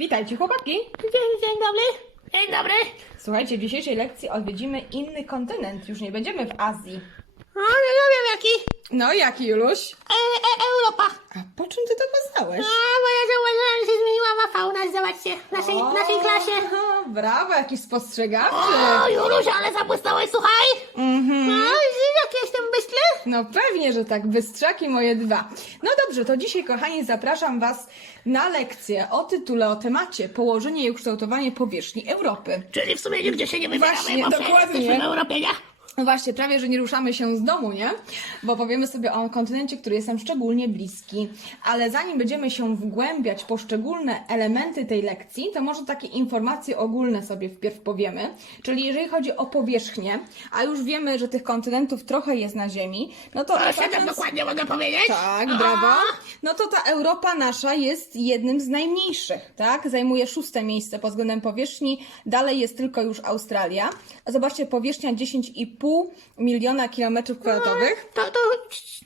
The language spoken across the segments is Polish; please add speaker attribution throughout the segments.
Speaker 1: Witajcie chłopaki!
Speaker 2: Dzień, dzień dobry. Dzień dobry.
Speaker 1: Słuchajcie, w dzisiejszej lekcji odwiedzimy inny kontynent. Już nie będziemy w Azji.
Speaker 2: O, nie, nie wiem jaki.
Speaker 1: No jaki, Juluś?
Speaker 2: E, e, Europa.
Speaker 1: A po czym ty to poznałeś?
Speaker 2: A, bo ja zauważyłam, że się zmieniła mapa u nas, zobaczcie, w naszej, w naszej klasie.
Speaker 1: O, Brawo, jakiś spostrzegawczy.
Speaker 2: O, Juluś, ale zabłysnąłeś, słuchaj.
Speaker 1: Mhm.
Speaker 2: No, widzisz, jaki jestem bystry?
Speaker 1: No pewnie, że tak, bystrzaki moje dwa. No dobrze, to dzisiaj, kochani, zapraszam Was na lekcję o tytule, o temacie położenie i ukształtowanie powierzchni Europy.
Speaker 2: Czyli w sumie nigdzie się nie wybieramy,
Speaker 1: Właśnie,
Speaker 2: bo
Speaker 1: dokładnie.
Speaker 2: jesteśmy w Europie, nie?
Speaker 1: No właśnie, prawie, że nie ruszamy się z domu, nie? Bo powiemy sobie o kontynencie, który jest nam szczególnie bliski. Ale zanim będziemy się wgłębiać poszczególne elementy tej lekcji, to może takie informacje ogólne sobie wpierw powiemy. Czyli jeżeli chodzi o powierzchnię, a już wiemy, że tych kontynentów trochę jest na Ziemi, no to...
Speaker 2: Się tak dokładnie mogę powiedzieć?
Speaker 1: tak, brawo. No to ta Europa nasza jest jednym z najmniejszych, tak? Zajmuje szóste miejsce pod względem powierzchni. Dalej jest tylko już Australia. A zobaczcie, powierzchnia 10,5 miliona kilometrów kwadratowych.
Speaker 2: To, to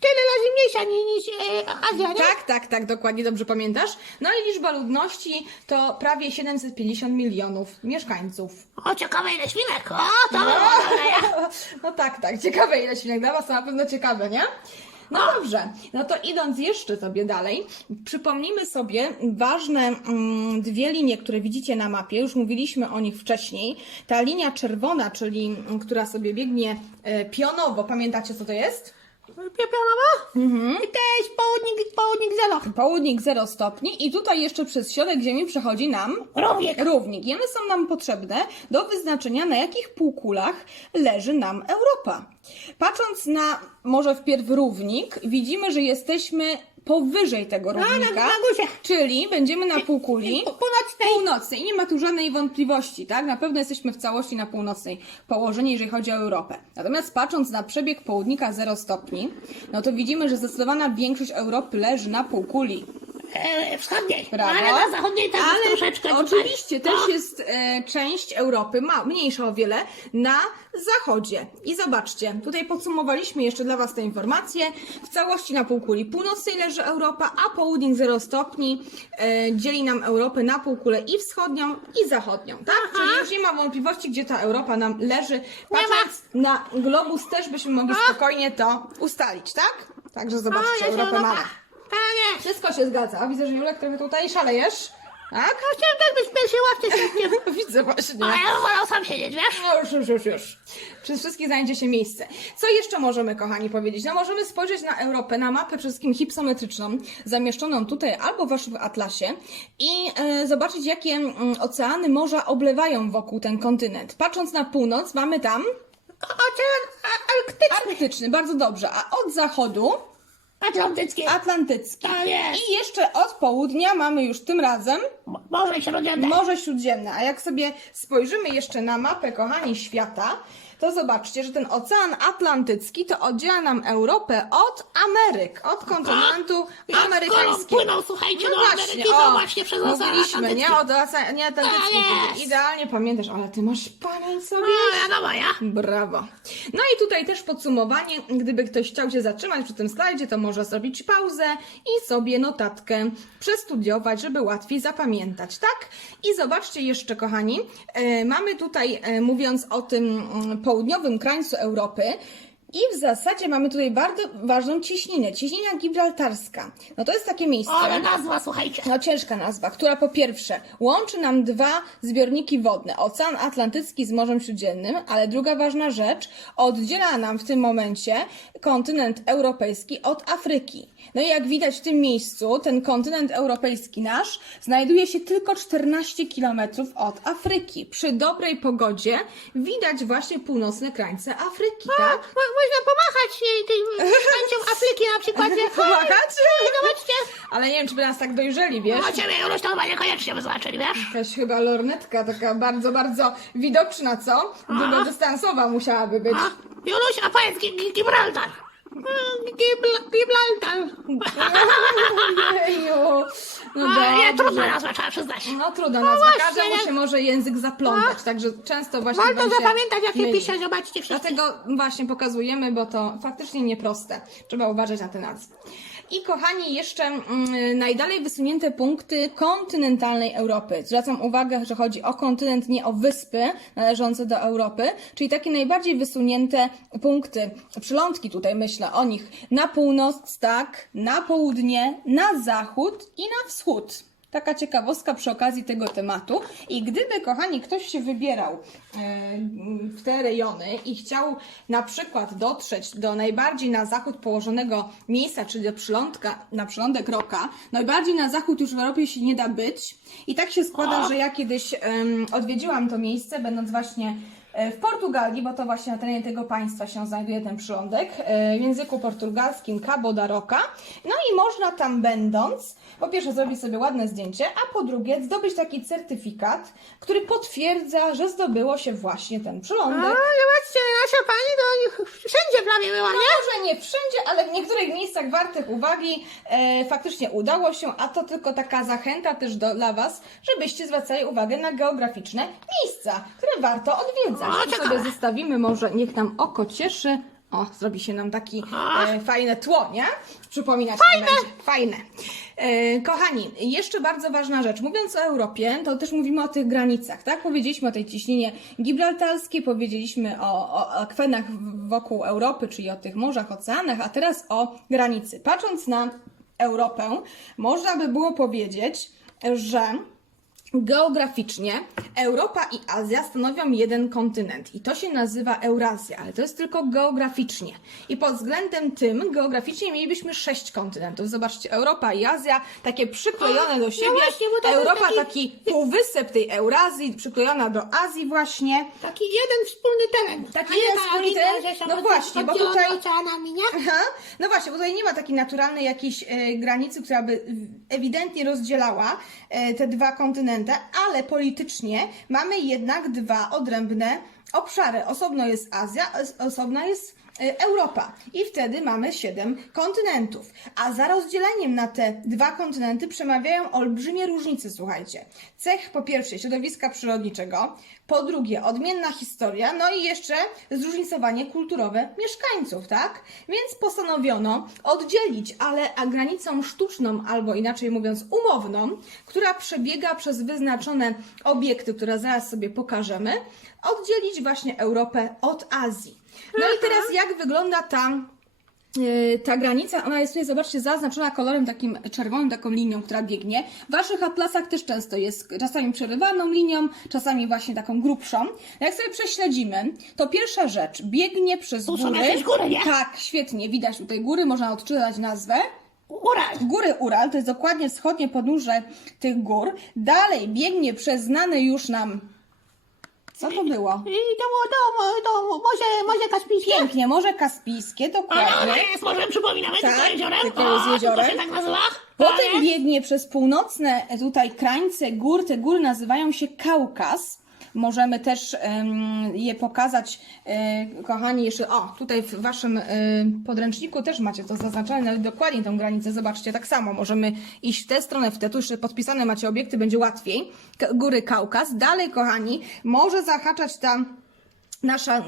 Speaker 2: tyle razy mniejsza ni- niż e, Azja, nie?
Speaker 1: Tak, tak, tak, dokładnie dobrze pamiętasz. No i liczba ludności to prawie 750 milionów mieszkańców.
Speaker 2: O, ciekawe ile świnek. O, to by było dobre?
Speaker 1: No tak, tak, ciekawe ile świnek dla Was, to na pewno ciekawe, nie? No dobrze, no to idąc jeszcze sobie dalej, przypomnijmy sobie ważne mm, dwie linie, które widzicie na mapie, już mówiliśmy o nich wcześniej. Ta linia czerwona, czyli mm, która sobie biegnie e, pionowo, pamiętacie co to jest?
Speaker 2: Pionowo? Mhm. I jest południk, południk zero.
Speaker 1: Południk 0 stopni i tutaj jeszcze przez środek Ziemi przechodzi nam
Speaker 2: Równik.
Speaker 1: równik. I one są nam potrzebne do wyznaczenia, na jakich półkulach leży nam Europa. Patrząc na może wpierw równik, widzimy, że jesteśmy powyżej tego
Speaker 2: na-
Speaker 1: równika,
Speaker 2: na górze.
Speaker 1: czyli będziemy na półkuli
Speaker 2: Północnej.
Speaker 1: północnej. I nie ma tu żadnej wątpliwości, tak? Na pewno jesteśmy w całości na północnej położeniu, jeżeli chodzi o Europę. Natomiast patrząc na przebieg południka 0 stopni, no to widzimy, że zdecydowana większość Europy leży na półkuli
Speaker 2: E, wschodniej.
Speaker 1: Brawo.
Speaker 2: Ale na zachodniej tam jest troszeczkę tutaj.
Speaker 1: oczywiście też
Speaker 2: No.
Speaker 1: jest e, część Europy, ma, mniejsza o wiele, na zachodzie. I zobaczcie, tutaj podsumowaliśmy jeszcze dla Was te informacje. W całości na półkuli północnej leży Europa, a południk 0 stopni e, dzieli nam Europę na półkulę i wschodnią, i zachodnią, tak? Czyli już nie ma wątpliwości, gdzie ta Europa nam leży. Patrząc na globus też byśmy mogli spokojnie to ustalić, tak? Także zobaczcie,
Speaker 2: jest
Speaker 1: Europę
Speaker 2: Europa.
Speaker 1: mamy.
Speaker 2: Panie.
Speaker 1: Wszystko się zgadza. Widzę, że Julek trochę tutaj szalejesz. Tak?
Speaker 2: Chciałem też być w pierwszej ławce środkiem.
Speaker 1: Widzę właśnie.
Speaker 2: Ale ja wolał sam siedzieć, wiesz?
Speaker 1: No już, już, już, już. Przez wszystkich znajdzie się miejsce. Co jeszcze możemy, kochani, powiedzieć? No możemy spojrzeć na Europę, na mapę przede wszystkim hipsometryczną, zamieszczoną tutaj albo w waszym atlasie i e, zobaczyć, jakie mm, oceany, morza oblewają wokół ten kontynent. Patrząc na północ, mamy tam
Speaker 2: Ocean Arktyczny.
Speaker 1: Arktyczny, bardzo dobrze, a od zachodu
Speaker 2: Atlantycki.
Speaker 1: Atlantycki.
Speaker 2: Tak jest.
Speaker 1: I jeszcze od południa mamy już tym razem
Speaker 2: Mo- Morze Śródziemne.
Speaker 1: Morze Śródziemne. A jak sobie spojrzymy jeszcze na mapę, kochani, świata, to zobaczcie, że ten Ocean Atlantycki to oddziela nam Europę od Ameryk, od kontynentu
Speaker 2: Jak kolor
Speaker 1: amerykańskiego.
Speaker 2: płynął, słuchajcie,
Speaker 1: No
Speaker 2: do Ameryki, to właśnie przez Ocean
Speaker 1: mówiliśmy, nie?
Speaker 2: Atlantycki.
Speaker 1: Od Oceanu Atlantycki.
Speaker 2: Tak jest.
Speaker 1: Idealnie pamiętasz, ale ty masz pamięć sobie.
Speaker 2: No, wiadomo, ja.
Speaker 1: Brawo. No i tutaj też podsumowanie. Gdyby ktoś chciał się zatrzymać przy tym slajdzie, to może zrobić pauzę i sobie notatkę przestudiować, żeby łatwiej zapamiętać, tak? I zobaczcie jeszcze, kochani, e, mamy tutaj, e, mówiąc o tym mm, południowym krańcu Europy, i w zasadzie mamy tutaj bardzo ważną cieśninę, cieśnina gibraltarska. No to jest takie miejsce.
Speaker 2: Ale nazwa, słuchajcie.
Speaker 1: No ciężka nazwa, która po pierwsze łączy nam dwa zbiorniki wodne, Ocean Atlantycki z Morzem Śródziemnym, ale druga ważna rzecz, oddziela nam w tym momencie kontynent europejski od Afryki. No i jak widać w tym miejscu, ten kontynent europejski nasz znajduje się tylko 14 kilometrów od Afryki. Przy dobrej pogodzie widać właśnie północne krańce Afryki, tak?
Speaker 2: Mo- można pomachać e, tym mieszkańcom Afryki na przykład. że-
Speaker 1: Pomachać?
Speaker 2: Hej, Zobaczcie.
Speaker 1: Ale nie wiem, czy by nas tak dojrzeli, wiesz?
Speaker 2: No ciebie już to chyba niekoniecznie wyznaczyli, wiesz?
Speaker 1: Jakaś chyba lornetka taka bardzo, bardzo widoczna, co? Długodystansowa musiałaby być.
Speaker 2: A, Juluś, a powiedz Gi- Gi- Gibraltar. Gibraltar.
Speaker 1: Ojeju. No
Speaker 2: A, nie,
Speaker 1: dobrze.
Speaker 2: trudna nazwa, trzeba przyznać.
Speaker 1: No trudna nazwa.
Speaker 2: właśnie,
Speaker 1: Każdemu
Speaker 2: nie?
Speaker 1: się może język zaplątać, także często właśnie
Speaker 2: Warto
Speaker 1: wam się
Speaker 2: zapamiętać, jakie
Speaker 1: myli.
Speaker 2: pisze, zobaczcie wszyscy.
Speaker 1: Dlatego właśnie pokazujemy, bo to faktycznie nieproste. Trzeba uważać na te nazwy. I kochani, jeszcze mm, najdalej wysunięte punkty kontynentalnej Europy. Zwracam uwagę, że chodzi o kontynent, nie o wyspy należące do Europy, czyli takie najbardziej wysunięte punkty, przylądki tutaj myślę o nich na północ, tak, na południe, na zachód i na wschód. Taka ciekawostka przy okazji tego tematu. I gdyby, kochani, ktoś się wybierał e, w te rejony i chciał na przykład dotrzeć do najbardziej na zachód położonego miejsca, czyli do przylądka, na przylądek Roka, najbardziej na zachód już w Europie się nie da być. I tak się składa, że ja kiedyś odwiedziłam to miejsce, będąc właśnie w Portugalii, bo to właśnie na terenie tego państwa się znajduje ten przylądek, e, w języku portugalskim Cabo da Roca. No i można tam będąc, po pierwsze zrobić sobie ładne zdjęcie, a po drugie zdobyć taki certyfikat, który potwierdza, że zdobyło się właśnie ten
Speaker 2: A,
Speaker 1: przylądek.
Speaker 2: zobaczcie, nasza pani to wszędzie prawie była, nie?
Speaker 1: Może nie wszędzie, ale w niektórych miejscach wartych uwagi e, faktycznie udało się, a to tylko taka zachęta też do, dla Was, żebyście zwracali uwagę na geograficzne miejsca, które warto odwiedzać.
Speaker 2: O,
Speaker 1: I
Speaker 2: ciekawe.
Speaker 1: sobie zestawimy, może niech nam oko cieszy. O, zrobi się nam taki e, fajne tło, nie? Przypominać fajne. będzie. Fajne. E, kochani, jeszcze bardzo ważna rzecz. Mówiąc o Europie, to też mówimy o tych granicach, tak? Powiedzieliśmy o tej ciśnienie gibraltarskiej, powiedzieliśmy o, o akwenach wokół Europy, czyli o tych morzach, oceanach, a teraz o granicy. Patrząc na Europę, można by było powiedzieć, że Geograficznie Europa i Azja stanowią jeden kontynent i to się nazywa Eurazja, ale to jest tylko geograficznie. I pod względem tym geograficznie mielibyśmy sześć kontynentów. Zobaczcie, Europa i Azja takie przyklejone do siebie.
Speaker 2: no właśnie, bo to
Speaker 1: Europa
Speaker 2: taki-
Speaker 1: taki półwysep tej Eurazji, przyklejona do Azji właśnie.
Speaker 2: Taki jeden wspólny teren.
Speaker 1: Taki
Speaker 2: A
Speaker 1: jeden wspólny teren? No właśnie, bo tutaj-
Speaker 2: oceanami, nie?
Speaker 1: Aha. No właśnie, bo tutaj nie ma takiej naturalnej jakiejś e, granicy, która by ewidentnie rozdzielała e, te dwa kontynenty, ale politycznie mamy jednak dwa odrębne obszary. Osobno jest Azja, os- osobna jest e, Europa. I wtedy mamy siedem kontynentów. A za rozdzieleniem na te dwa kontynenty przemawiają olbrzymie różnice, słuchajcie. Cech po pierwsze środowiska przyrodniczego, po drugie odmienna historia, no i jeszcze zróżnicowanie kulturowe mieszkańców, tak? Więc postanowiono oddzielić, ale granicą sztuczną, albo inaczej mówiąc umowną, która przebiega przez wyznaczone obiekty, które zaraz sobie pokażemy, oddzielić właśnie Europę od Azji. No i teraz jak wygląda ta Yy, ta granica, ona jest tutaj, zobaczcie, zaznaczona kolorem takim czerwonym, taką linią, która biegnie. W waszych atlasach też często jest czasami przerywaną linią, czasami właśnie taką grubszą. Jak sobie prześledzimy, to pierwsza rzecz, biegnie przez
Speaker 2: Tu są
Speaker 1: góry.
Speaker 2: jakieś góry, nie?
Speaker 1: Tak, świetnie, widać tutaj góry, można odczytać nazwę.
Speaker 2: Ural.
Speaker 1: Góry Ural, to jest dokładnie wschodnie podnóże tych gór. Dalej biegnie przez znane już nam... Co to było?
Speaker 2: I to było to, to Morze, Morze Kaspijskie.
Speaker 1: Pięknie, Morze Kaspijskie,
Speaker 2: A no,
Speaker 1: dokładnie.
Speaker 2: ono jest morzem, przypominamy,
Speaker 1: Tak,
Speaker 2: tylko jeziorem.
Speaker 1: tylko jest
Speaker 2: O,
Speaker 1: jeziorem.
Speaker 2: To się tak nazywa?
Speaker 1: Potem biegnie przez północne tutaj krańce gór. Te góry nazywają się Kaukaz. Możemy też je pokazać, e, kochani, jeszcze. O, tutaj w waszym e, podręczniku też macie to zaznaczone, nawet dokładnie tą granicę. Zobaczcie, tak samo możemy iść w tę stronę, w tę. Tu jeszcze podpisane macie obiekty, będzie łatwiej. Góry Kaukaz. Dalej, kochani, może zahaczać tam nasza y,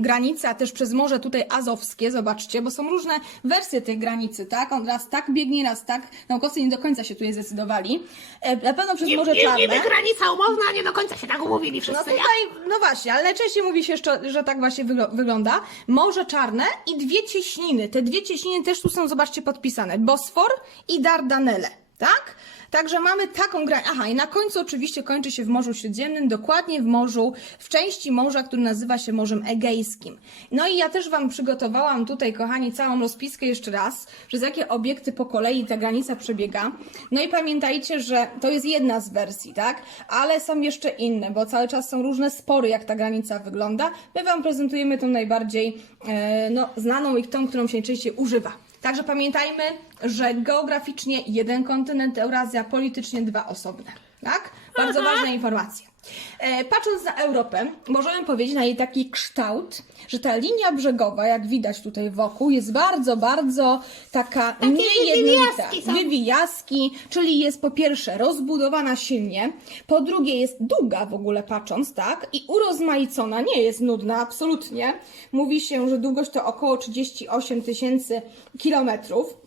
Speaker 1: granica też przez Morze tutaj Azowskie, zobaczcie, bo są różne wersje tej granicy, tak? On raz tak biegnie, raz tak. Naukowcy nie do końca się tu je zdecydowali. E, na pewno przez
Speaker 2: Nie,
Speaker 1: Morze
Speaker 2: nie,
Speaker 1: Czarne.
Speaker 2: niby granica umowna, nie do końca się tak umówili
Speaker 1: No
Speaker 2: wszyscy, nie?
Speaker 1: tutaj, no właśnie, ale najczęściej mówi się, że, że tak właśnie wygl- wygląda. Morze Czarne i dwie cieśniny. Te dwie cieśniny też tu są, zobaczcie, podpisane. Bosfor i Dardanelle, tak? Także mamy taką granicę. Aha, i na końcu oczywiście kończy się w Morzu Śródziemnym, dokładnie w morzu, w części morza, który nazywa się Morzem Egejskim. No i ja też Wam przygotowałam tutaj, kochani, całą rozpiskę jeszcze raz, przez jakie obiekty po kolei ta granica przebiega. No i pamiętajcie, że to jest jedna z wersji, tak? Ale są jeszcze inne, bo cały czas są różne spory, jak ta granica wygląda. My Wam prezentujemy tą najbardziej e, no, znaną i tą, którą się najczęściej używa. Także pamiętajmy, że geograficznie jeden kontynent Eurazja, politycznie dwa osobne. Tak? Bardzo ważna informacja. E, patrząc na Europę, możemy powiedzieć na jej taki kształt, że ta linia brzegowa, jak widać tutaj wokół, jest bardzo, bardzo taka niejednolita.
Speaker 2: wywijaski.
Speaker 1: Wywijaski, czyli jest po pierwsze rozbudowana silnie, po drugie jest długa w ogóle patrząc, tak? I urozmaicona, nie jest nudna, absolutnie. Mówi się, że długość to około 38 tysięcy kilometrów.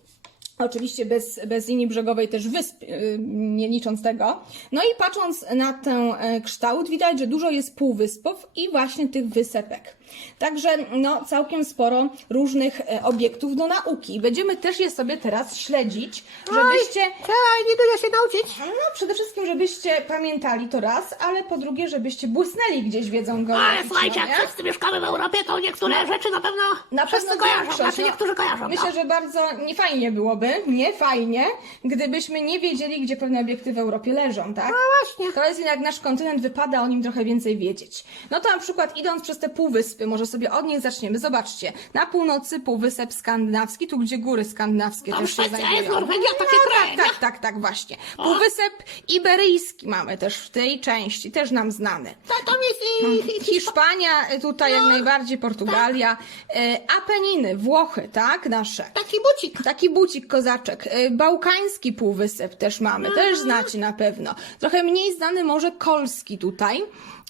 Speaker 1: Oczywiście bez, bez linii brzegowej też wysp, yy, nie licząc tego. No i patrząc na ten e, kształt, widać, że dużo jest półwyspów i właśnie tych wysepek. Także no, całkiem sporo różnych e, obiektów do nauki. Będziemy też je sobie teraz śledzić, żebyście
Speaker 2: Czekaj, nie da się nauczyć.
Speaker 1: no, przede wszystkim, żebyście pamiętali to raz, ale po drugie, żebyście błysnęli gdzieś wiedzą geograficzną.
Speaker 2: Ale słuchajcie, jak wszyscy mieszkamy w Europie, to niektóre rzeczy na pewno
Speaker 1: Na
Speaker 2: wszyscy
Speaker 1: pewno
Speaker 2: kojarzą,
Speaker 1: większość,
Speaker 2: znaczy
Speaker 1: no.
Speaker 2: niektórzy kojarzą.
Speaker 1: Myślę,
Speaker 2: no.
Speaker 1: że bardzo niefajnie byłoby, nie fajnie, gdybyśmy nie wiedzieli, gdzie pewne obiekty w Europie leżą, tak?
Speaker 2: No właśnie.
Speaker 1: To jest jednak nasz kontynent, wypada o nim trochę więcej wiedzieć. No to na przykład idąc przez te półwyspy, może sobie od nich zaczniemy. Zobaczcie, na północy półwysep skandynawski, tu gdzie góry skandynawskie
Speaker 2: Tam
Speaker 1: też się
Speaker 2: Szwecja
Speaker 1: znajdują.
Speaker 2: jest, Norwegia, takie
Speaker 1: no,
Speaker 2: kraje,
Speaker 1: tak,
Speaker 2: nie?
Speaker 1: tak, tak, tak, właśnie. Półwysep iberyjski mamy też w tej części, też nam znany.
Speaker 2: To, tam jest i, i
Speaker 1: Hiszpania, y, tutaj jak najbardziej, Portugalia, y, Apeniny, Włochy, tak, nasze.
Speaker 2: taki bucik.
Speaker 1: Taki bucik kozaczek. Y, Bałkański półwysep też mamy, też znacie na pewno. Trochę mniej znany może kolski tutaj.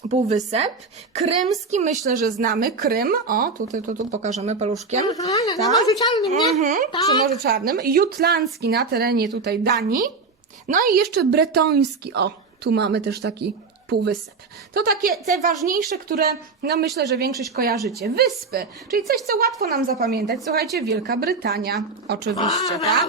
Speaker 1: Półwysep. Krymski myślę, że znamy. Krym. O, tutaj tu, tu pokażemy paluszkiem.
Speaker 2: Aha, na Morzu Czarnym, nie?
Speaker 1: Mhm,
Speaker 2: Tak.
Speaker 1: przy Morzu Czarnym. Jutlandzki na terenie tutaj Danii. No i jeszcze bretoński. O, tu mamy też taki półwysep. To takie te ważniejsze, które no myślę, że większość kojarzycie. Wyspy, czyli coś, co łatwo nam zapamiętać. Słuchajcie, Wielka Brytania, oczywiście, tak?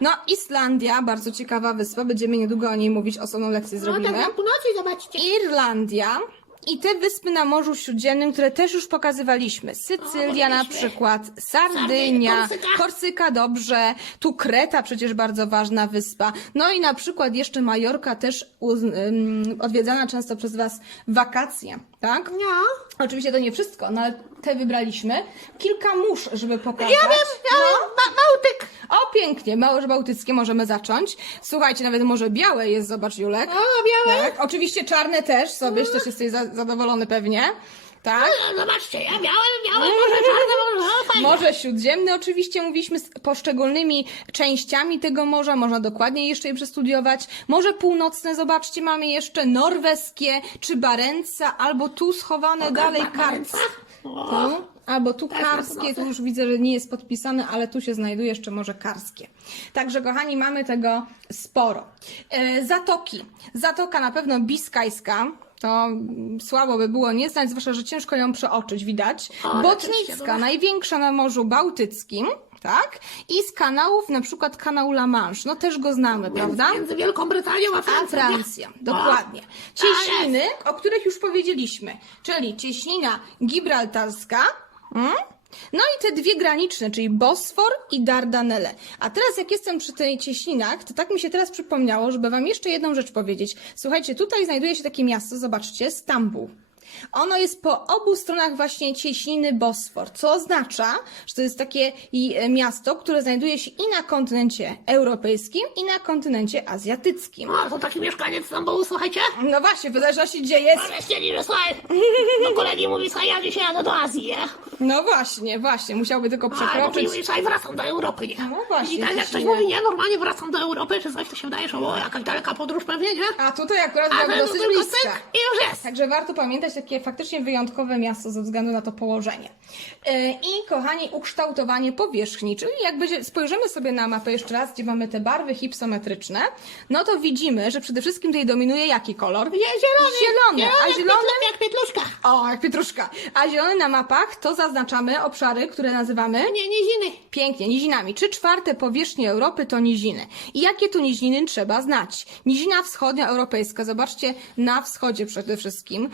Speaker 1: No, Islandia, bardzo ciekawa wyspa, będziemy niedługo o niej mówić, osobną lekcję
Speaker 2: No
Speaker 1: zrobimy.
Speaker 2: tam na północy zobaczcie.
Speaker 1: Irlandia i te wyspy na Morzu Śródziemnym, które też już pokazywaliśmy. Sycylia na
Speaker 2: mówiliśmy.
Speaker 1: przykład, Sardynia,
Speaker 2: Korsyka.
Speaker 1: Korsyka dobrze, tu Kreta przecież bardzo ważna wyspa. No i na przykład jeszcze Majorka też uz- ym, odwiedzana często przez Was w wakacje, tak?
Speaker 2: No.
Speaker 1: Oczywiście to nie wszystko, no ale te wybraliśmy. Kilka mórz, żeby pokazać.
Speaker 2: Ja wiem, ja
Speaker 1: no.
Speaker 2: wiem, ba Bałtyk.
Speaker 1: O, pięknie, Morze Bałtyckie możemy zacząć. Słuchajcie, nawet Morze Białe jest, zobacz Julek.
Speaker 2: O, białe.
Speaker 1: Tak, oczywiście czarne też sobie, też jesteś za, zadowolony pewnie. Tak.
Speaker 2: No, Zobaczcie, ja miałem, miałem może czarne, może fajnie.
Speaker 1: Morze Śródziemne oczywiście mówiliśmy z poszczególnymi częściami tego morza, można dokładniej jeszcze je przestudiować. Morze Północne, zobaczcie, mamy jeszcze norweskie, czy Barenca, albo tu schowane dalej
Speaker 2: Barenca.
Speaker 1: karskie.
Speaker 2: O.
Speaker 1: Tu, albo tu karskie, tu już widzę, że nie jest podpisane, ale tu się znajduje jeszcze morze karskie. Także kochani, mamy tego sporo. E, zatoki. Zatoka na pewno biskajska. To słabo by było nie znać, zwłaszcza, że ciężko ją przeoczyć, widać.
Speaker 2: O,
Speaker 1: Botnicka, największa na Morzu Bałtyckim, tak? I z kanałów, na przykład kanał La Manche. No też go znamy, prawda?
Speaker 2: Między Wielką Brytanią a
Speaker 1: A
Speaker 2: Francją.
Speaker 1: Francją,
Speaker 2: nie?
Speaker 1: dokładnie. Cieśniny, o których już powiedzieliśmy, czyli cieśnina gibraltarska, mm? No i te dwie graniczne, czyli Bosfor i Dardanelle. A teraz jak jestem przy tej cieśninach, to tak mi się teraz przypomniało, żeby wam jeszcze jedną rzecz powiedzieć. Słuchajcie, tutaj znajduje się takie miasto, zobaczcie, Stambuł. Ono jest po obu stronach właśnie cieśniny Bosfor, co oznacza, że to jest takie e, miasto, które znajduje się i na kontynencie europejskim, i na kontynencie azjatyckim.
Speaker 2: O, to taki mieszkaniec Stambułu, słuchajcie.
Speaker 1: No właśnie, w zależności gdzie jest.
Speaker 2: Ale stwierdzili, że słuchaj, do kolegi mówi, słuchaj, ja dzisiaj jadę do Azji, nie?
Speaker 1: No właśnie, właśnie, musiałby tylko przekroczyć.
Speaker 2: mówi, słuchaj, wracam do Europy, nie?
Speaker 1: No właśnie,
Speaker 2: I tak jak ktoś
Speaker 1: nie.
Speaker 2: mówi, nie, normalnie wracam do Europy, czy coś, to się wydaje, że o, jakaś daleka podróż pewnie, nie?
Speaker 1: A tutaj akurat
Speaker 2: A
Speaker 1: była
Speaker 2: to
Speaker 1: dosyć bliska.
Speaker 2: i już jest.
Speaker 1: Także warto pamiętać takie faktycznie wyjątkowe miasto ze względu na to położenie. E, I kochani, ukształtowanie powierzchni, czyli jak będzie, spojrzymy sobie na mapę jeszcze raz, gdzie mamy te barwy hipsometryczne, no to widzimy, że przede wszystkim tutaj dominuje jaki kolor?
Speaker 2: Nie, zielony.
Speaker 1: Zielony, a
Speaker 2: jak
Speaker 1: zielony
Speaker 2: pietlu- Jak pietluszka.
Speaker 1: O, jak pietruszka. A zielony na mapach to zaznaczamy obszary, które nazywamy
Speaker 2: Nie, niziny.
Speaker 1: Pięknie, nizinami. Trzy czwarte powierzchni Europy to niziny. I jakie tu niziny trzeba znać? Nizina wschodnia europejska, zobaczcie, na wschodzie przede wszystkim.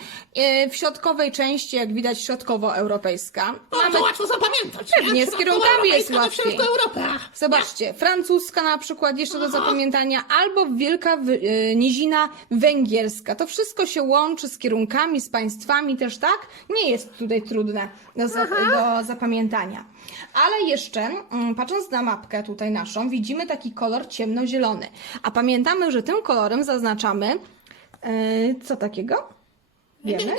Speaker 1: W środkowej części, jak widać, środkowoeuropejska.
Speaker 2: O, to łatwo zapamiętać.
Speaker 1: Pewnie,
Speaker 2: nie?
Speaker 1: z kierunkami jest
Speaker 2: to
Speaker 1: łatwiej.
Speaker 2: środku Europy. a-
Speaker 1: Zobaczcie, francuska na przykład jeszcze do zapamiętania, albo wielka e, nizina węgierska. To wszystko się łączy z kierunkami, z państwami też, tak? Nie jest tutaj trudne do, za- do zapamiętania. Ale jeszcze, mm, patrząc na mapkę tutaj naszą, widzimy taki kolor ciemnozielony. A pamiętamy, że tym kolorem zaznaczamy e, co takiego? Wiemy?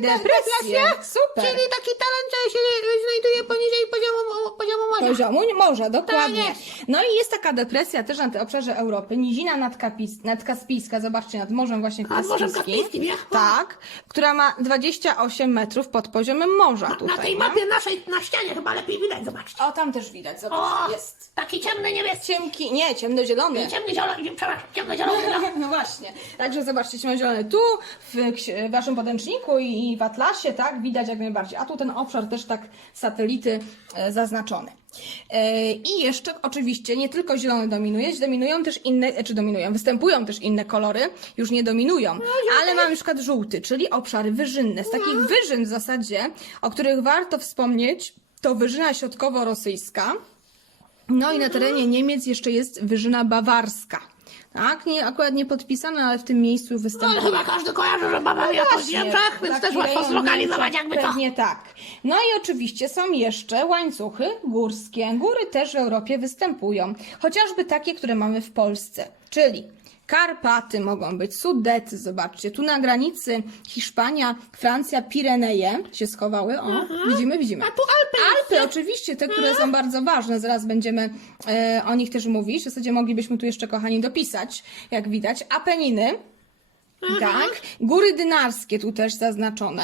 Speaker 2: Depresja?
Speaker 1: Super.
Speaker 2: Czyli taki talent, który się znajduje poniżej poziomu, poziomu morza.
Speaker 1: Poziomu morza, dokładnie.
Speaker 2: Tak
Speaker 1: No i jest taka depresja też na tym obszarze Europy. Nizina nadkapis- nadkaspijska, zobaczcie, nad Morzem właśnie
Speaker 2: Nad Morzem
Speaker 1: Kaspijskim.
Speaker 2: Kaspijskim, ja?
Speaker 1: Tak, która ma 28 metrów pod poziomem morza tutaj.
Speaker 2: Na tej
Speaker 1: nie?
Speaker 2: mapie naszej, na ścianie chyba lepiej widać, zobaczcie.
Speaker 1: O, tam też widać,
Speaker 2: O,
Speaker 1: zobacz, jest.
Speaker 2: taki ciemny niebieski.
Speaker 1: Ciemki, nie, ciemnozielony.
Speaker 2: Ciemny zielony, przepraszam, ciemny zielony. No.
Speaker 1: No właśnie. Także zobaczcie, ciemnozielony tu, w, w waszym podręczniku i, w atlasie, tak, widać jak najbardziej. A tu ten obszar też tak satelity e, zaznaczony. E, I jeszcze oczywiście nie tylko zielony dominuje, dominują też inne, e, czy dominują, występują też inne kolory, już nie dominują, ale mamy na przykład żółty, czyli obszary wyżynne. Z takich wyżyn w zasadzie, o których warto wspomnieć, to wyżyna środkowo-rosyjska, no i na terenie Niemiec jeszcze jest wyżyna bawarska. Tak, nie, akurat nie podpisane, ale w tym miejscu
Speaker 2: No, ale
Speaker 1: występuje.
Speaker 2: chyba każdy kojarzy, że Bawaria to w
Speaker 1: Właśnie,
Speaker 2: Niemczech, więc
Speaker 1: taki
Speaker 2: też łatwo
Speaker 1: rejon
Speaker 2: zlokalizować jakby to.
Speaker 1: Pewnie tak. No i oczywiście są jeszcze łańcuchy górskie. Góry też w Europie występują. Chociażby takie, które mamy w Polsce. Czyli Karpaty mogą być, Sudety, zobaczcie. Tu na granicy Hiszpania, Francja, Pireneje się schowały. O, widzimy, widzimy.
Speaker 2: A tu Alpy
Speaker 1: Alpy oczywiście, te, które są bardzo ważne. Zaraz będziemy e, o nich też mówić. W zasadzie moglibyśmy tu jeszcze, kochani, dopisać, jak widać. Apeniny. Tak, góry dynarskie tu też zaznaczone.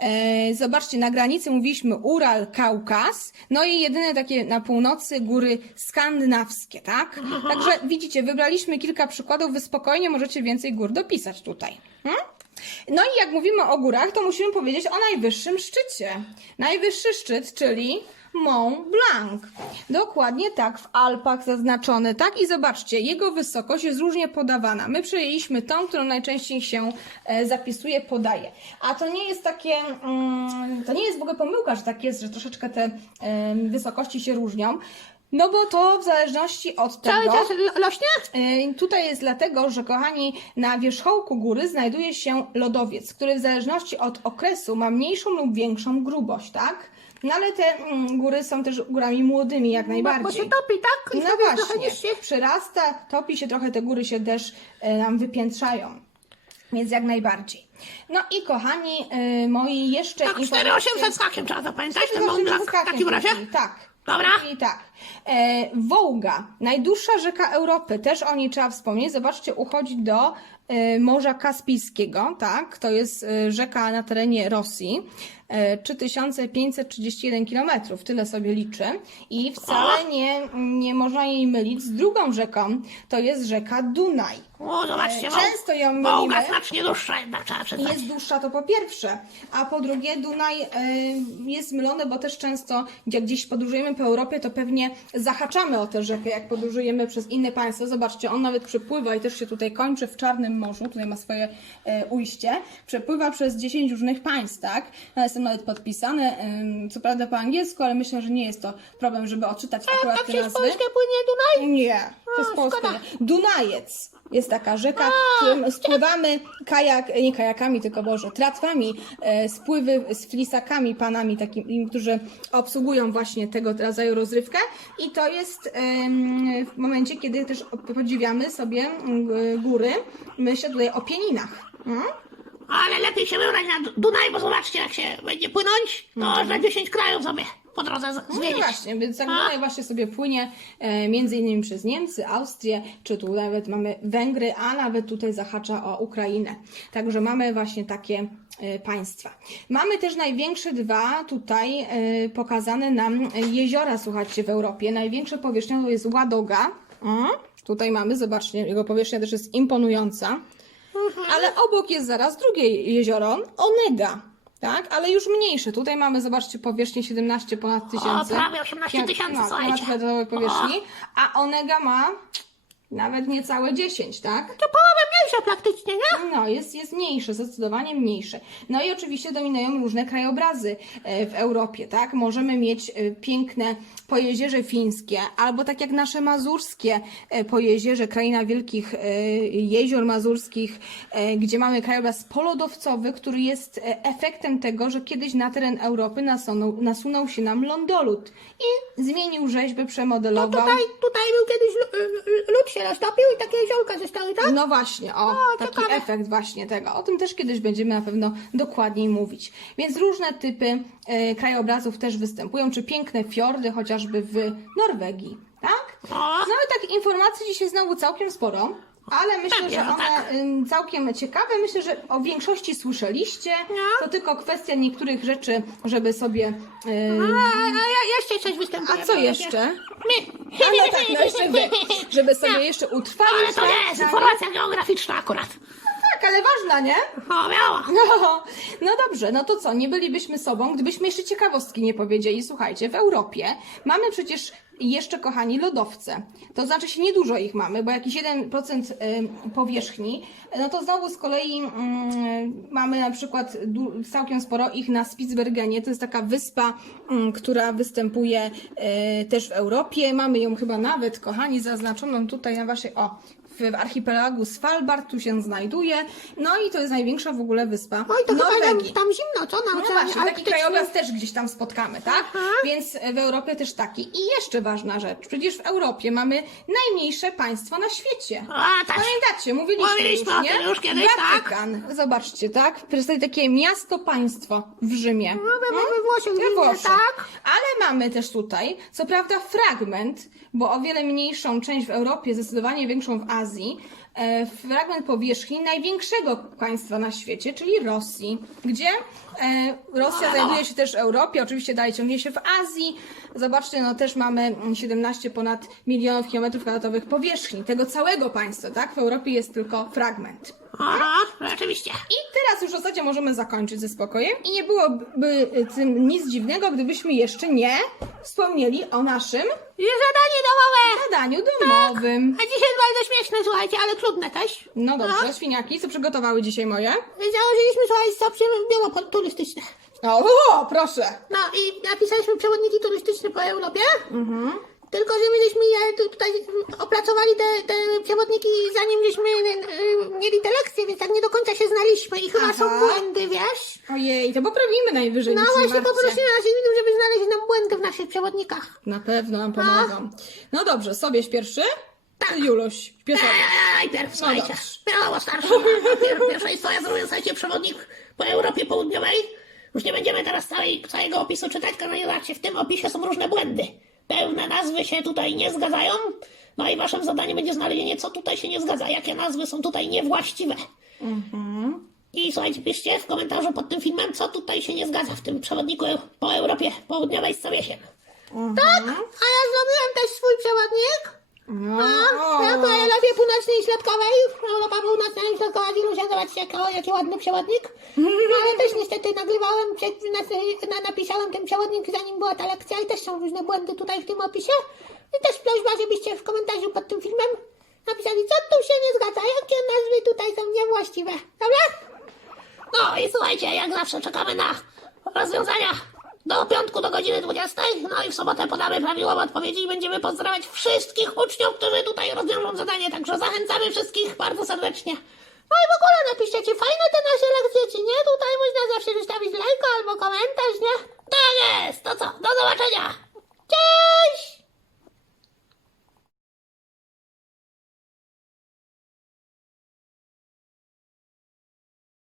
Speaker 1: E, zobaczcie, na granicy mówiliśmy Ural, Kaukaz, no i jedyne takie na północy góry skandynawskie, tak? Także widzicie, wybraliśmy kilka przykładów, wy spokojnie możecie więcej gór dopisać tutaj. Hmm? No i jak mówimy o górach, to musimy powiedzieć o najwyższym szczycie. Najwyższy szczyt, czyli Mont Blanc. Dokładnie tak, w Alpach zaznaczony, tak? I zobaczcie, jego wysokość jest różnie podawana. My przyjęliśmy tą, którą najczęściej się e, zapisuje, podaje. A to nie jest takie, mm, to nie jest w ogóle pomyłka, że tak jest, że troszeczkę te wysokości się różnią. No bo to w zależności od tego...
Speaker 2: Cały czas lośnie?
Speaker 1: E, Tutaj jest dlatego, że kochani, na wierzchołku góry znajduje się lodowiec, który w zależności od okresu ma mniejszą lub większą grubość, tak? No ale te mm, góry są też górami młodymi jak
Speaker 2: Bo
Speaker 1: najbardziej.
Speaker 2: się topi, tak? I
Speaker 1: No
Speaker 2: sobie trochę
Speaker 1: właśnie,
Speaker 2: niższy.
Speaker 1: przyrasta, topi się trochę, te góry się też e, nam wypiętrzają. Więc jak najbardziej. No i kochani e, moi jeszcze
Speaker 2: Tak,
Speaker 1: informacje-
Speaker 2: 4800 z hakiem trzeba zapamiętać, ten W takim razie?
Speaker 1: Tak.
Speaker 2: Dobra.
Speaker 1: I tak. E, Wołga, najdłuższa rzeka Europy, też o niej trzeba wspomnieć. Zobaczcie, uchodzi do e, Morza Kaspijskiego, tak? To jest e, rzeka na terenie Rosji. E, 3531 km, tyle sobie liczy. I wcale nie, nie można jej mylić z drugą rzeką, to jest rzeka Dunaj.
Speaker 2: O, zobaczcie,
Speaker 1: E,
Speaker 2: Woł-
Speaker 1: często ją mylimy.
Speaker 2: Wołga znacznie dłuższa jednak, trzeba przyznać.
Speaker 1: Jest dłuższa to po pierwsze, a po drugie Dunaj y, jest mylony, bo też często jak gdzieś podróżujemy po Europie, to pewnie zahaczamy o tę rzekę, jak podróżujemy przez inne państwa. Zobaczcie, on nawet przepływa i też się tutaj kończy w Czarnym Morzu, tutaj ma swoje y, ujście, przepływa przez 10 różnych państw, tak? No, nawet podpisane, ym, co prawda po angielsku, ale myślę, że nie jest to problem, żeby odczytać
Speaker 2: A
Speaker 1: akurat te
Speaker 2: przez
Speaker 1: nazwy.
Speaker 2: Polskę płynie Dunaj?
Speaker 1: Nie, to jest
Speaker 2: A, szkoda.
Speaker 1: Dunajec jest taka rzeka, którym spływamy kajak, nie kajakami, tylko Boże, tratwami, e, spływy z flisakami, panami takimi, którzy obsługują właśnie tego rodzaju rozrywkę i to jest em, w momencie, kiedy też podziwiamy sobie mm, góry, myślę tutaj o pieninach. Mm?
Speaker 2: Ale lepiej się wybrać na Du- Dunaj, bo zobaczcie, jak się będzie płynąć, to że 10 krajów sobie po drodze
Speaker 1: No
Speaker 2: zwiedzić.
Speaker 1: właśnie, więc tak
Speaker 2: A.
Speaker 1: tutaj właśnie sobie płynie e, między innymi przez Niemcy, Austrię, czy tu nawet mamy Węgry, a nawet tutaj zahacza o Ukrainę. Także mamy właśnie takie e, państwa. Mamy też największe dwa tutaj e, pokazane nam jeziora, słuchajcie, w Europie. Największe powierzchnia to jest Ładoga. Mm, Tutaj mamy, zobaczcie, jego powierzchnia też jest imponująca. Ale obok jest zaraz drugie jezioro, Onega. Tak, ale już mniejsze. Tutaj mamy, zobaczcie, powierzchnię 17 ponad tysięcy.
Speaker 2: prawie 18 tysięcy,
Speaker 1: No,
Speaker 2: słuchajcie.
Speaker 1: powierzchni. A Onega ma nawet niecałe 10, tak?
Speaker 2: To mniejsze praktycznie, nie?
Speaker 1: No, jest, jest mniejsze, zdecydowanie mniejsze. No i oczywiście dominują różne krajobrazy e, w Europie, tak? Możemy mieć e, piękne pojezierze fińskie, albo tak jak nasze mazurskie e, pojezierze, kraina wielkich jezior mazurskich, gdzie mamy krajobraz polodowcowy, który jest efektem tego, że kiedyś na teren Europy nasunął, nasunął się nam lądolud i zmienił rzeźbę, przemodelował.
Speaker 2: Tutaj, tutaj był kiedyś lód się roztopił i takie jeziorka zostały, tak?
Speaker 1: No właśnie, O, taki
Speaker 2: ciekawe.
Speaker 1: efekt właśnie tego. O tym też kiedyś będziemy na pewno dokładniej mówić. Więc różne typy e, krajobrazów też występują, czy piękne fiordy, chociażby w Norwegii, tak?
Speaker 2: O.
Speaker 1: No i tak informacji dzisiaj znowu całkiem sporo. Ale myślę, że
Speaker 2: że
Speaker 1: one
Speaker 2: tak.
Speaker 1: całkiem ciekawe. Myślę, że o większości słyszeliście.
Speaker 2: No.
Speaker 1: To tylko kwestia niektórych rzeczy, żeby sobie.
Speaker 2: A, a ja jeszcze coś występuje.
Speaker 1: a co jeszcze? A no tak, no jeszcze wy. Żeby sobie jeszcze utrwalić.
Speaker 2: Ale to nie jest
Speaker 1: tak,
Speaker 2: informacja geograficzna akurat.
Speaker 1: Tak, ale ważna, nie?
Speaker 2: O, miała.
Speaker 1: No, no dobrze, no to co, nie bylibyśmy sobą, gdybyśmy jeszcze ciekawostki nie powiedzieli. Słuchajcie, w Europie mamy przecież jeszcze, kochani, lodowce. To znaczy się niedużo ich mamy, bo jakiś 1% ym, powierzchni. No to znowu z kolei mm, mamy na przykład całkiem sporo ich na Spitsbergenie. To jest taka wyspa, mm, która występuje y, też w Europie. Mamy ją chyba nawet, kochani, zaznaczoną tutaj na waszej, o, w archipelagu Svalbard tu się znajduje. No i to jest największa w ogóle wyspa
Speaker 2: Oj, to chyba tam,
Speaker 1: Norwegii.
Speaker 2: tam zimno, co? Na
Speaker 1: No
Speaker 2: oceanie
Speaker 1: właśnie, taki krajobraz też gdzieś tam spotkamy, tak?
Speaker 2: Aha.
Speaker 1: Więc w Europie też taki. I jeszcze ważna rzecz. Przecież w Europie mamy najmniejsze państwo na świecie.
Speaker 2: A, tak.
Speaker 1: Pamiętacie, mówiliśmy,
Speaker 2: Mówiliśmy
Speaker 1: już,
Speaker 2: o
Speaker 1: nie?
Speaker 2: tym już kiedyś, tak.
Speaker 1: Watykan. Zobaczcie, tak? Przedstawi takie miasto-państwo w Rzymie.
Speaker 2: No, we- we- We widzę,
Speaker 1: Włoszech.
Speaker 2: tak.
Speaker 1: Ale mamy też tutaj, co prawda fragment, bo o wiele mniejszą część w Europie, zdecydowanie większą w Azji, e, fragment powierzchni największego państwa na świecie, czyli Rosji, gdzie Rosja znajduje się też w Europie, oczywiście dalej ciągnie się w Azji. Zobaczcie, no też mamy mm, 17 ponad milionów kilometrów kwadratowych powierzchni tego całego państwa, tak? W Europie jest tylko fragment.
Speaker 2: Aha, rzeczywiście.
Speaker 1: I teraz już w zasadzie możemy zakończyć ze spokojem i nie byłoby tym nic dziwnego, gdybyśmy jeszcze nie wspomnieli o naszym
Speaker 2: I zadanie domowe.
Speaker 1: zadaniu domowym.
Speaker 2: A dzisiaj jest bardzo śmieszne, słuchajcie, ale trudne też.
Speaker 1: No dobrze, świniaki, co przygotowały dzisiaj moje?
Speaker 2: Założyliśmy, słuchajcie, sobie biuro po- turystyczne.
Speaker 1: O, o proszę!
Speaker 2: No i napisaliśmy przewodniki turystyczne po Europie.
Speaker 1: Mhm.
Speaker 2: Tylko, że my żeśmy je tu- tutaj opracowali te, te przewodniki, zanim żeśmy y, mieli te lekcje, więc tak nie do końca się znaliśmy i chyba
Speaker 1: Aha.
Speaker 2: są błędy, wiesz?
Speaker 1: Ojej, to poprawimy najwyżej,
Speaker 2: No
Speaker 1: nic nie
Speaker 2: właśnie poprosimy naszych widzów, żeby znaleźli nam błędy w naszych przewodnikach.
Speaker 1: Na pewno nam pomogą. No dobrze, sobie pierwszy? Tak. Juluś, pierwszy.
Speaker 2: Eee, najpierw, słuchajcie,
Speaker 1: dobrze.
Speaker 2: wiadomo, starszy ma pier- pierwszeństwo, ja zrobię, słuchajcie, przewodnik po Europie Południowej. Już nie będziemy teraz całej, całego opisu czytać, zobaczcie, w tym opisie są różne błędy. Pewne nazwy się tutaj nie zgadzają, no i waszym zadaniem będzie znalezienie, co tutaj się nie zgadza, jakie nazwy są tutaj niewłaściwe. I słuchajcie, piszcie w komentarzu pod tym filmem, co tutaj się nie zgadza w tym przewodniku po Europie Południowej z Sowiesiem. Tak, a ja zrobiłem też swój przewodnik.
Speaker 1: No,
Speaker 2: po Europie Północnej i Środkowej. Europa Północna i Środkowa, Wilusia, zobaczcie, jaki, jaki ładny przewodnik. No, ale też niestety nagrywałem, przed, na, na, napisałem ten przewodnik, zanim była ta lekcja i też są różne błędy tutaj w tym opisie. I też prośba, żebyście w komentarzu pod tym filmem napisali, co tu się nie zgadza, jakie nazwy tutaj są niewłaściwe. Dobra? No i słuchajcie, jak zawsze czekamy na rozwiązania do piątku do godziny 20. No i w sobotę podamy prawidłowe odpowiedzi i będziemy pozdrawiać wszystkich uczniów, którzy tutaj rozwiążą zadanie. Także zachęcamy wszystkich bardzo serdecznie. No i w ogóle napiszcie, czy fajne te nasze lekcje, czy nie. Tutaj można zawsze zostawić lajka albo komentarz, nie? Tak jest! To co? Do zobaczenia! Cześć!